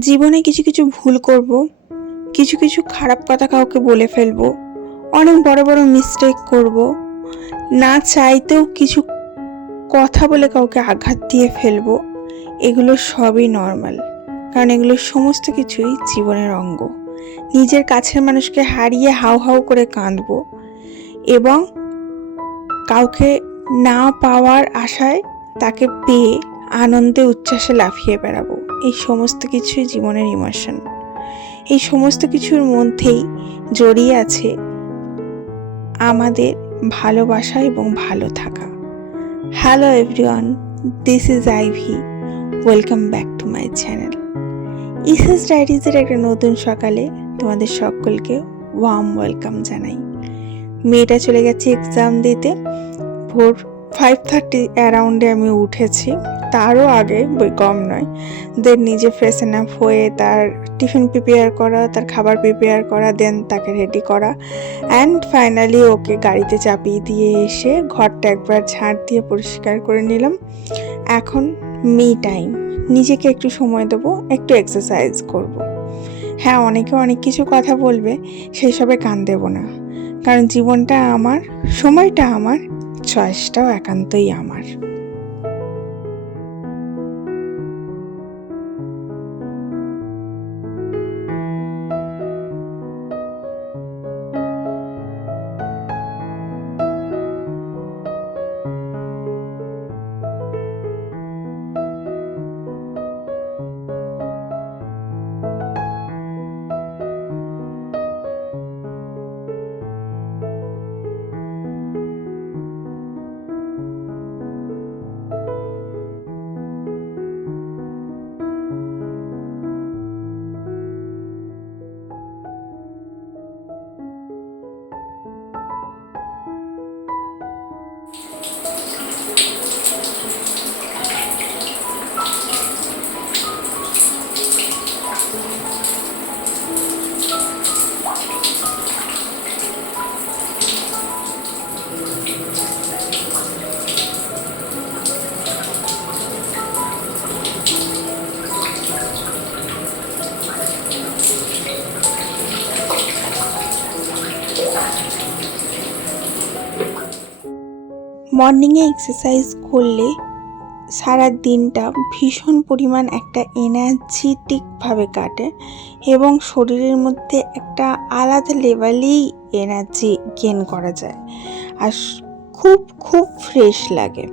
জীবনে কিছু কিছু ভুল করব, কিছু কিছু খারাপ কথা কাউকে বলে ফেলব, অনেক বড় বড় মিস্টেক করব, না চাইতেও কিছু কথা বলে কাউকে আঘাত দিয়ে ফেলব, এগুলো সবই নর্মাল কারণ এগুলো সমস্ত কিছুই জীবনের অঙ্গ। নিজের কাছের মানুষকে হারিয়ে হাউ হাউ করে কাঁদবো এবং কাউকে না পাওয়ার আশায় তাকে পেয়ে আনন্দে উচ্ছ্বাসে লাফিয়ে বেড়াবো। এই সমস্ত কিছুই জীবনের ইমোশন এই সমস্ত কিছুর মধ্যেই জড়িয়ে আছে আমাদের ভালোবাসা এবং ভালো থাকা। Hello everyone this is Ivy welcome back to my channel ইসেস ডায়েরিজের একটা নতুন সকালে তোমাদের সকলকে ওয়ার্ম ওয়েলকাম জানাই। মেয়েটা চলে গেছে এক্সাম দিতে, ভোর ফাইভ থার্টি অ্যারাউন্ডে আমি উঠেছি। তারও আগে বই কম নয়। দেন নিজে ফ্রেশন আপ হয়ে তার টিফিন প্রিপেয়ার করা, তার খাবার প্রিপেয়ার করা দেন তাকে রেডি করা। অ্যান্ড ফাইনালি ওকে গাড়িতে চাপিয়ে দিয়ে এসে ঘরটা একবার ঝাড় দিয়ে পরিষ্কার করে নিলাম। এখন মি টাইম নিজেকে একটু সময় দেবো, একটু এক্সারসাইজ করব। হ্যাঁ অনেকে অনেক কিছু কথা বলবে সেই সবে কান দেবো না। কারণ জীবনটা আমার, সময়টা আমার চয়েসটাও একান্তই আমার। মর্নিংয়ে এক্সারসাইজ করলে সারা দিনটা ভীষণ পরিমাণ একটা এনার্জিটিকভাবে কাটে এবং শরীরের মধ্যে একটা আলাদা লেভেলেই এনার্জি গেন করা যায়। আর খুব খুব ফ্রেশ লাগে।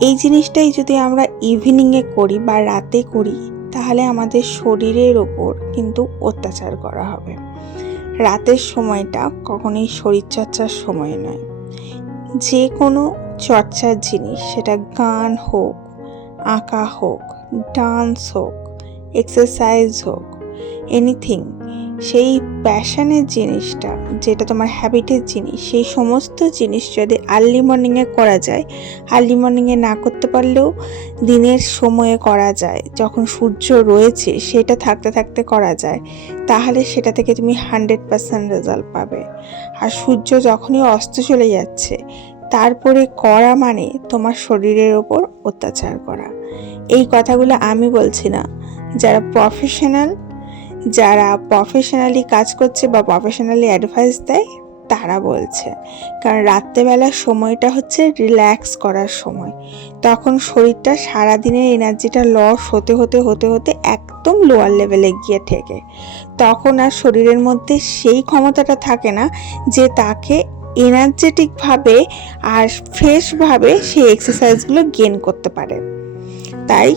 এই জিনিসটাই যদি আমরা ইভিনিংয়ে করি বা রাতে করি, তাহলে আমাদের শরীরের ওপর কিন্তু অত্যাচার করা হবে। রাতের সময়টা কখনোই শরীরচর্চার সময় নয়। যে কোনো চর্চার জিনিস সেটা গান হোক আঁকা হোক ডান্স হোক এক্সারসাইজ হোক এনিথিং সেই প্যাশনের জিনিসটা, যেটা তোমার হ্যাবিটের জিনিস, সেই সমস্ত জিনিস যদি আর্লি মর্নিংয়ে করা যায় আর্লি মর্নিংয়ে না করতে পারলেও দিনের সময়ে করা যায়, যখন সূর্য রয়েছে সেটা থাকতে থাকতে করা যায়, তাহলে সেটা থেকে তুমি হান্ড্রেড পার্সেন্ট রেজাল্ট পাবে। আর সূর্য যখনই অস্ত চলে যাচ্ছে, তারপরে করা মানে তোমার শরীরের ওপর অত্যাচার করা। এই কথাগুলো আমি বলছি না, যারা প্রফেশনাল যারা প্রফেশনালি কাজ করছে বা প্রফেশনালি অ্যাডভাইস দেয়, তারা বলছে। কারণ রাত্রেবেলার সময়টা হচ্ছে রিল্যাক্স করার সময়। তখন শরীরটা সারাদিনের এনার্জিটা লস হতে হতে হতে হতে একদম লোয়ার লেভেলে গিয়ে ঠেকে তখন আর শরীরের মধ্যে সেই ক্ষমতাটা থাকে না যে তাকে এনার্জেটিকভাবে আর ফ্রেশভাবে সেই এক্সারসাইজগুলো গেন করতে পারে। তাই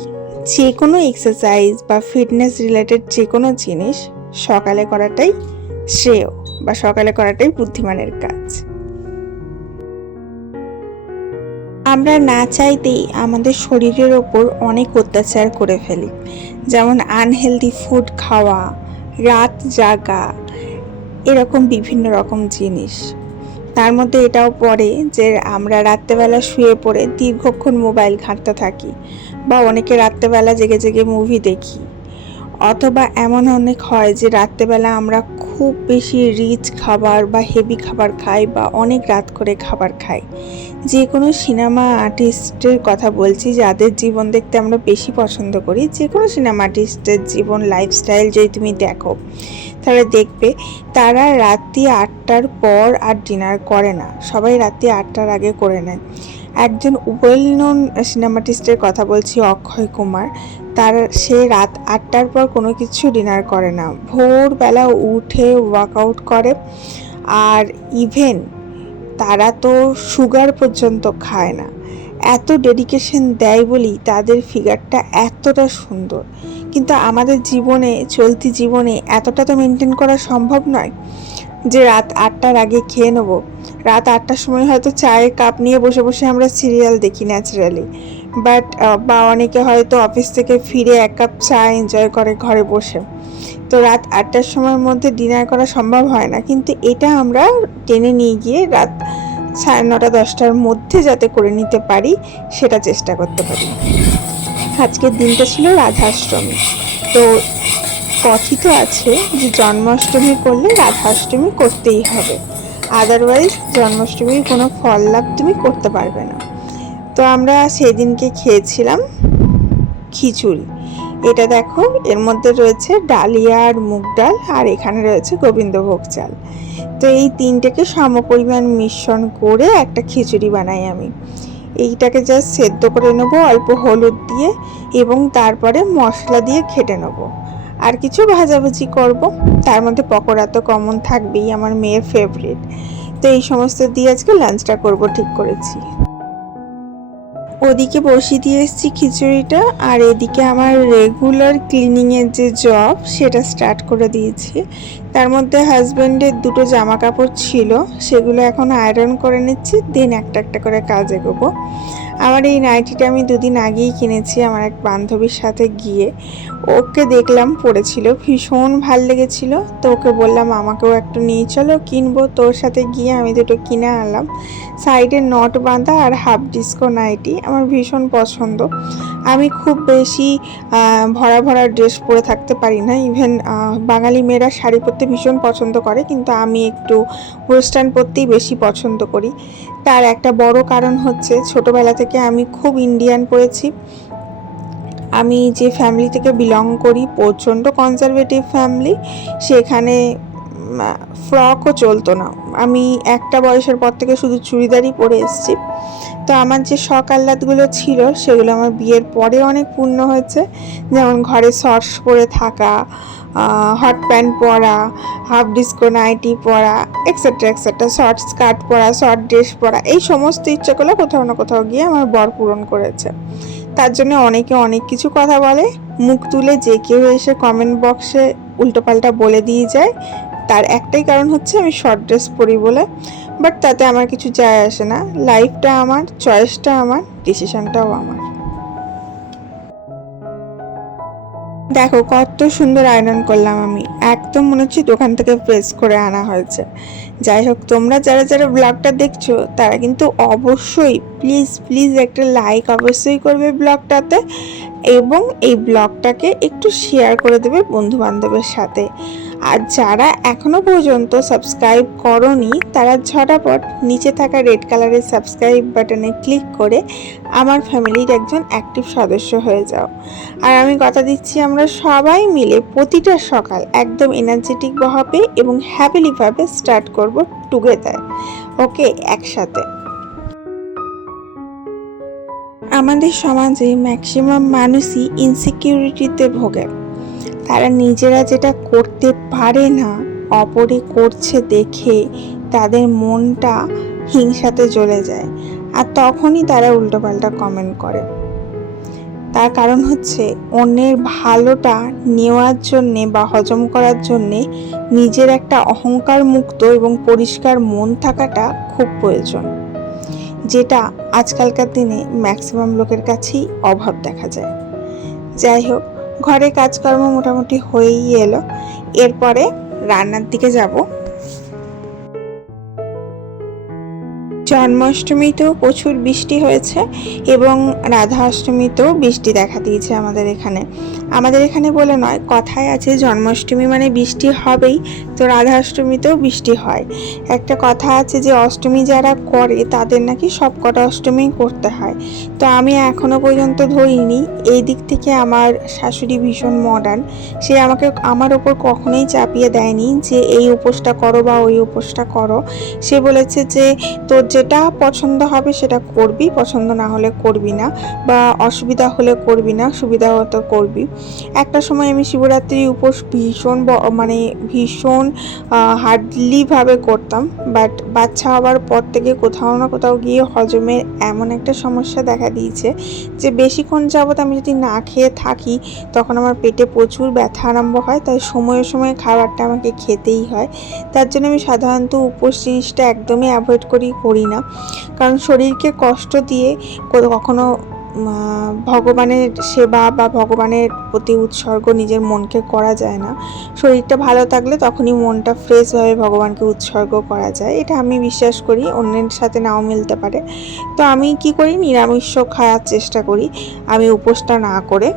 যে কোনো এক্সারসাইজ বা ফিটনেস রিলেটেড যে কোনো জিনিস সকালে করাটাই শ্রেয় বা সকালে করাটাই বুদ্ধিমানের কাজ। আমরা না চাইতেই আমাদের শরীরের ওপর অনেক অত্যাচার করে ফেলি। যেমন আনহেলদি ফুড খাওয়া, রাত জাগা, এরকম বিভিন্ন রকম জিনিস। তার মধ্যে এটাও পড়ে যে আমরা রাত্রেবেলা শুয়ে পড়ে দীর্ঘক্ষণ মোবাইল ঘাঁটতে থাকি বা অনেকে রাত্রেবেলা জেগে জেগে মুভি দেখি। অথবা এমন অনেক হয় যে রাত্রেবেলা আমরা খুব বেশি রিচ খাবার বা হেভি খাবার খাই বা অনেক রাত করে খাবার খাই। যে কোনো সিনেমা আর্টিস্টের কথা বলছি, যাদের জীবন দেখতে আমরা বেশি পছন্দ করি, যে কোনো সিনেমা আর্টিস্টের জীবন লাইফস্টাইল যদি তুমি দেখো, তাহলে দেখবে তারা রাত্রি আটটার পর আর ডিনার করে না। সবাই রাত্রি আটটার আগে করে নেয়। একজন ওয়েল নোন সিনেমাটিস্টের কথা বলছি, অক্ষয় কুমার। তার, সে রাত আটটার পর কোনো কিছু ডিনার করে না। ভোরবেলা উঠে ওয়ার্কআউট করে আর ইভেন তারা তো সুগার পর্যন্ত খায় না। এত ডেডিকেশন দেয় বলেই তাদের ফিগারটা এতটা সুন্দর। কিন্তু আমাদের জীবনে, চলতি জীবনে এতটা তো মেনটেন করা সম্ভব নয়। যে রাত আটটার আগে খেয়ে নেব। রাত আটটার সময় হয়তো চায়ের কাপ নিয়ে বসে বসে আমরা সিরিয়াল দেখি ন্যাচারালি। বাট বা অনেকে হয়তো অফিস থেকে ফিরে এক কাপ চা এনজয় করে ঘরে বসে। তো রাত আটটার সময়ের মধ্যে ডিনার করা সম্ভব হয় না। কিন্তু এটা আমরা টেনে নিয়ে গিয়ে রাত সাড়ে নটা, দশটার মধ্যে যাতে করে নিতে পারি, সেটা চেষ্টা করতে পারি। আজকের দিনটা ছিল রাধাষ্টমী। তো কথিত আছে যে জন্মাষ্টমী করলে রাধাষ্টমী করতেই হবে। আদারওয়াইজ জন্মাষ্টমীর কোনো ফল লাভ তুমি করতে পারবে না। তো আমরা সেদিনকে খেয়েছিলাম খিচুড়ি। এটা দেখো, এর মধ্যে রয়েছে ডালিয়া আর মুগ ডাল, আর এখানে রয়েছে গোবিন্দভোগ চাল। তো এই তিনটেকে সমপরিমাণ মিশ্রণ করে একটা খিচুড়ি বানাই আমি। এইটাকে জাস্ট সেদ্ধ করে নেব, অল্প হলুদ দিয়ে, এবং তারপরে মশলা দিয়ে খেটে নেব। আর কিছু ভাজাভুজি করব। তার মধ্যে পকোড়া তো কমন থাকবেই, আমার মেয়ের ফেভারিট তো এই সমস্ত দিয়ে আজকে লাঞ্চটা করব, ঠিক করেছি। ওদিকে বসিয়ে দিয়ে এসেছি খিচুড়িটা, আর এদিকে আমার রেগুলার ক্লিনিংয়ের যে জব সেটা স্টার্ট করে দিয়েছি। তার মধ্যে হাজব্যান্ডের দুটো জামা কাপড় ছিল, সেগুলো এখন আয়রন করে নিচ্ছি দেন একটা একটা করে কাজ এগোবো। আমার এই নাইটিটা আমি দুদিন আগেই কিনেছি আমার এক বান্ধবীর সাথে গিয়ে। ওকে দেখলাম পড়েছিল, ভীষণ ভালো লেগেছিল। তো ওকে বললাম, আমাকেও একটু নিয়ে চলো, কিনবো। তোর সাথে গিয়ে আমি দুটো কিনে আনলাম। সাইডে নট বাঁধা আর হাফ ডিস্কো নাইটি, আমার ভীষণ পছন্দ। আমি খুব বেশি ভরা ভরা ড্রেস পরে থাকতে পারি না। ইভেন বাঙালি মেয়েরা শাড়ি পরতে ভীষণ পছন্দ করে, কিন্তু আমি একটু ওয়েস্টার্ন পরতেই বেশি পছন্দ করি। তার একটা বড় কারণ হচ্ছে ছোটবেলা থেকে আমি খুব ইন্ডিয়ান পড়েছি। আমি যে ফ্যামিলি থেকে বিলং করি, প্রচণ্ড কনজারভেটিভ ফ্যামিলি সেখানে ফ্রকও চলতো না। আমি একটা বয়সের পর থেকে শুধু চুড়িদারই পরে এসেছি। তো আমার যে শখ আহ্লাদগুলো ছিল, সেগুলো আমার বিয়ের পরে অনেক পূর্ণ হয়েছে। যেমন ঘরে শর্টস পরে থাকা হট প্যান্ট পরা হাফ ডিস্কো নাইটি পরা এক্সেট্রা এক্সেট্রা শর্ট স্কার্ট পরা শর্ট ড্রেস পরা, এই সমস্ত ইচ্ছাগুলো কোথাও না কোথাও গিয়ে আমার বর পূরণ করেছে। তার জন্য অনেকে অনেক কিছু কথা বলে, মুখ তুলে যে কেউ এসে কমেন্ট বক্সে উল্টোপাল্টা বলে দিয়ে যায়। তার একটাই কারণ হচ্ছে আমি শর্ট ড্রেস পরি বলে। বাট তাতে আমার কিছু যায় আসে না। লাইফটা আমার চয়েসটা আমার ডিসিশনটাও আমার। দেখো, কত সুন্দর আয়রন করলাম আমি। একদম মনে হচ্ছে দোকান থেকে প্রেস করে আনা হয়েছে। যাই হোক, তোমরা যারা যারা ব্লগটা দেখছ, তারা কিন্তু অবশ্যই প্লিজ প্লিজ একটা লাইক অবশ্যই করবে ব্লগটাতে এবং এই ব্লগটাকে একটু শেয়ার করে দেবে বন্ধু বান্ধবের সাথে। আর যারা এখনও পর্যন্ত সাবস্ক্রাইব করনি, তারা ঝটাপট নিচে থাকা রেড কালারের সাবস্ক্রাইব বাটনে ক্লিক করে আমার ফ্যামিলির একজন অ্যাক্টিভ সদস্য হয়ে যাও। আর আমি কথা দিচ্ছি আমরা সবাই মিলে প্রতিটা সকাল একদম এনার্জেটিক ভাবে এবং হ্যাপিলিভাবে স্টার্ট করব টুগেদার ওকে একসাথে। আমাদের সমাজে ম্যাক্সিমাম মানুষই ইনসিকিউরিটিতে ভোগে। তারা নিজেরা যেটা করতে পারে না অপরে করছে দেখে তাদের মনটা হিংসাতে জ্বলে যায়। আর তখনই তারা উল্টোপাল্টা কমেন্ট করে। তার কারণ হচ্ছে অন্যের ভালোটা নেওয়ার জন্যে বা হজম করার জন্যে নিজের একটা অহংকার মুক্ত এবং পরিষ্কার মন থাকাটা খুব প্রয়োজন, যেটা আজকালকার দিনে ম্যাক্সিমাম লোকের কাছেই অভাব দেখা যায়। যাই হোক ঘরে কাজকর্ম মোটামুটি হয়েই এলো। এরপরে রান্নার দিকে যাব। জন্মাষ্টমীতেও প্রচুর বৃষ্টি হয়েছে এবং রাধা অষ্টমীতেও বৃষ্টি দেখা দিয়েছে আমাদের এখানে। আমাদের এখানে বলে নয়, কথায় আছে জন্মাষ্টমী মানে বৃষ্টি হবেই, তো রাধা অষ্টমীতেও বৃষ্টি হয়। একটা কথা আছে যে অষ্টমী যারা করে তাদের নাকি সব কটা অষ্টমী করতে হয়। তো আমি এখনও পর্যন্ত ধরিনি, এই দিক থেকে আমার শাশুড়ি ভীষণ মডার্ন সে আমাকে আমার ওপর কখনোই চাপিয়ে দেয়নি যে এই উপোসটা করো বা ওই উপোসটা করো। সে বলেছে যে তোর যেটা পছন্দ হবে সেটা করবি, পছন্দ না হলে করবি না বা অসুবিধা হলে করবি না, সুবিধা হতো করবি। একটা সময় আমি শিবরাত্রি উপোস ভীষণ মানে ভীষণ হার্ডলিভাবে করতাম বাট বাচ্চা হওয়ার পর থেকে কোথাও না কোথাও গিয়ে হজমের এমন একটা সমস্যা দেখা দিয়েছে যে বেশিক্ষণ যাবৎ আমি যদি না খেয়ে থাকি, তখন আমার পেটে প্রচুর ব্যথা আরম্ভ হয়, তাই সময়ে সময়ে খাবারটা আমাকে খেতেই হয়। তার জন্য আমি সাধারণত উপোস জিনিসটা একদমই অ্যাভয়েড করি করি না। কারণ শরীরকে কষ্ট দিয়ে কখনো ভগবানের সেবা বা ভগবানের প্রতি উৎসর্গ নিজের মনকে করা যায় না। শরীরটা ভালো থাকলে তখনই মনটা ফ্রেশভাবে ভগবানকে উৎসর্গ করা যায়। এটা আমি বিশ্বাস করি, অন্যের সাথে নাও মিলতে পারে। তো আমি কি করি? নিরামিষ খাওয়ার চেষ্টা করি। আমি উপোসটা না করে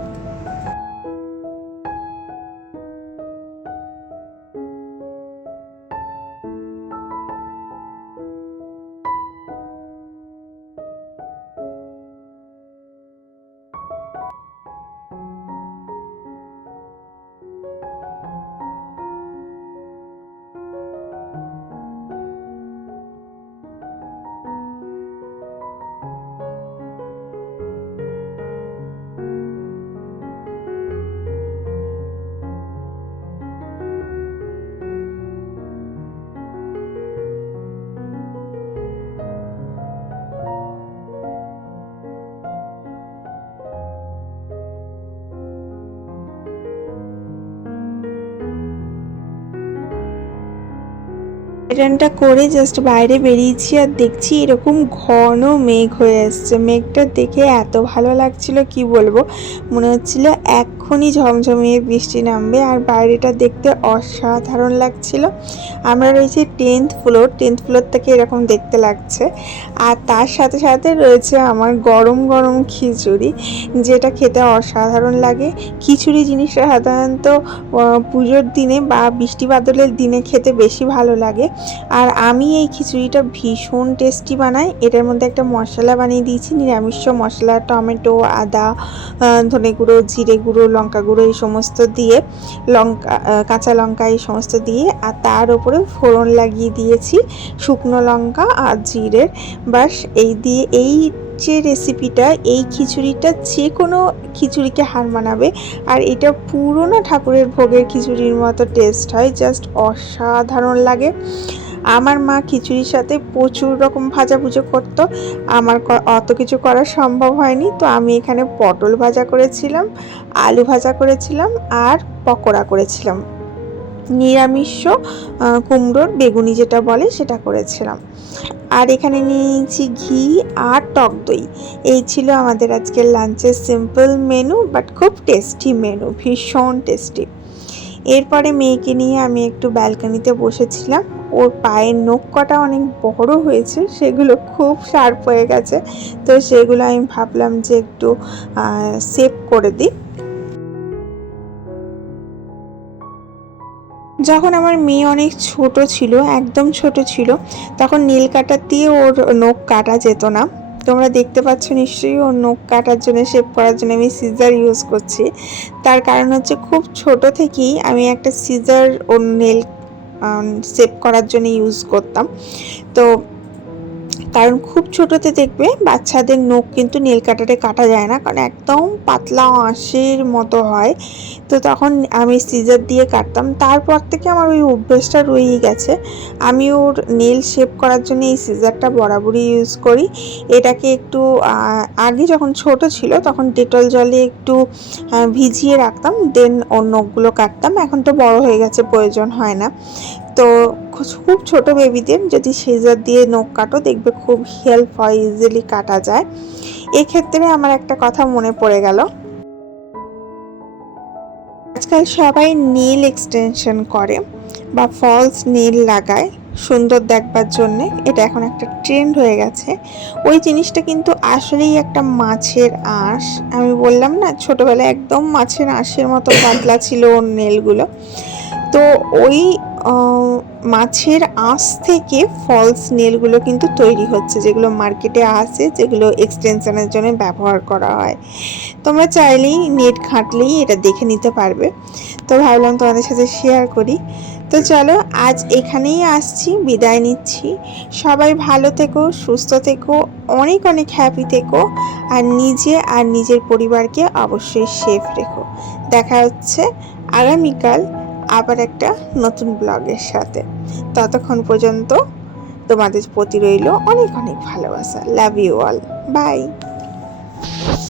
আয়রনটা করে জাস্ট বাইরে বেরিয়েছি আর দেখছি এরকম ঘন মেঘ হয়ে আসছে মেঘটা দেখে এত ভালো লাগছিল, কি বলব? মনে হচ্ছিল এক্ষুনি ঝমঝমিয়ে বৃষ্টি নামবে আর বাইরেটা দেখতে অসাধারণ লাগছিল। আমরা রয়েছি টেন্থ ফ্লোর টেন্থ ফ্লোর থেকে এরকম দেখতে লাগছে। আর তার সাথে সাথে রয়েছে আমার গরম গরম খিচুড়ি, যেটা খেতে অসাধারণ লাগে। খিচুড়ি জিনিসটা সাধারণত পুজোর দিনে বা বৃষ্টি বাদলের দিনে খেতে বেশি ভালো লাগে। আর আমি এই খিচুড়িটা ভীষণ টেস্টি বানাই। এটার মধ্যে একটা মশলা বানিয়ে দিয়েছি, নিরামিষ মশলা, টমেটো, আদা ধনে গুঁড়ো জিরে গুঁড়ো লঙ্কা গুঁড়ো এই সমস্ত দিয়ে, লঙ্কা কাঁচা লঙ্কা এই সমস্ত দিয়ে, আর তার উপরে ফোড়ন লাগিয়ে দিয়েছি শুকনো লঙ্কা আর জিরের। বাস এই দিয়ে এই যে রেসিপিটা এই খিচুড়িটা যে কোনো খিচুড়িকে হার মানাবে। আর এটা পুরোনো ঠাকুরের ভোগের খিচুড়ির মতো টেস্ট হয় জাস্ট অসাধারণ লাগে। আমার মা খিচুড়ির সাথে প্রচুর রকম ভাজা ভুজো করতো। আমার অত কিছু করা সম্ভব হয়নি, তো আমি এখানে পটল ভাজা করেছিলাম, আলু ভাজা করেছিলাম আর পকোড়া করেছিলাম। নিরামিষ কুমড়োর বেগুনি যেটা বলে সেটা করেছিলাম। আর এখানে নিয়েছি ঘি আর টক দই। এই ছিল আমাদের আজকের লাঞ্চের সিম্পল মেনু বাট খুব টেস্টি মেনু ভীষণ টেস্টি এরপরে মেয়েকে নিয়ে আমি একটু ব্যালকনিতে বসেছিলাম। ওর পায়ের নখ কটা অনেক বড় হয়েছে, সেগুলো খুব শার্প হয়ে গেছে। তো সেগুলো আমি ভাবলাম যে একটু সেভ করে দিই। যখন আমার মেয়ে অনেক ছোট ছিল, একদম ছোট ছিল, তখন নীল কাটার দিয়ে ওর নখ কাটা যেত না। তোমরা দেখতে পাচ্ছ নিশ্চয়ই ওর নখ কাটার জন্য শেপ করার জন্য আমি সিজার ইউজ করছি। তার কারণ হচ্ছে খুব ছোট থেকেই আমি একটা সিজার ওর নেল শেপ করার জন্য ইউজ করতাম। তো কারণ খুব ছোটতে দেখবে, বাচ্চাদের নখ কিন্তু নেল কাটারে কাটা যায় না, কারণ একদম পাতলা আঁশের মতো হয়। তো তখন আমি সিজার দিয়ে কাটতাম। তারপর থেকে আমার ওই অভ্যেসটা রয়েই গেছে। আমি ওর নেল শেপ করার জন্য এই সিজারটা বরাবরই ইউজ করি। এটাকে একটু আগে যখন ছোট ছিল তখন ডেটল জলে একটু ভিজিয়ে রাখতাম। দেন ওর নখগুলো কাটতাম। এখন তো বড় হয়ে গেছে, প্রয়োজন হয় না। তো খুব ছোট বেবিদের যদি সিজার দিয়ে নখ কাটো, দেখবে খুব হেল্প হয় ইজিলি কাটা যায়। এক্ষেত্রে আমার একটা কথা মনে পড়ে গেল। আজকাল সবাই নেল এক্সটেনশন করে বা ফলস নেল লাগায় সুন্দর দেখবার জন্যে। এটা এখন একটা ট্রেন্ড হয়ে গেছে। ওই জিনিসটা কিন্তু আসলেই একটা মাছের আঁশ। আমি বললাম না, ছোটবেলায় একদম মাছের আঁশের মতো পাতলা ছিল ওর নেলগুলো তো ওই মাছের আঁশ থেকে ফলস নেলগুলো কিন্তু তৈরি হচ্ছে, যেগুলো মার্কেটে আসে, যেগুলো এক্সটেনশনের জন্য ব্যবহার করা হয়। তোমরা চাইলেই নেট ঘাঁটলেই এটা দেখে নিতে পারবে। তো ভাবলাম তোমাদের সাথে শেয়ার করি। তো চলো, আজ এখানেই আসছি, বিদায় নিচ্ছি। সবাই ভালো থেকো, সুস্থ থেকো, অনেক অনেক হ্যাপি থেকো, আর নিজে আর নিজের পরিবারকে অবশ্যই সেফ রেখো। দেখা হচ্ছে আগামীকাল। আবার একটা নতুন ব্লগের সাথে। ততক্ষণ পর্যন্ত তোমাদের প্রতি রইল অনেক অনেক ভালোবাসা। Love you all by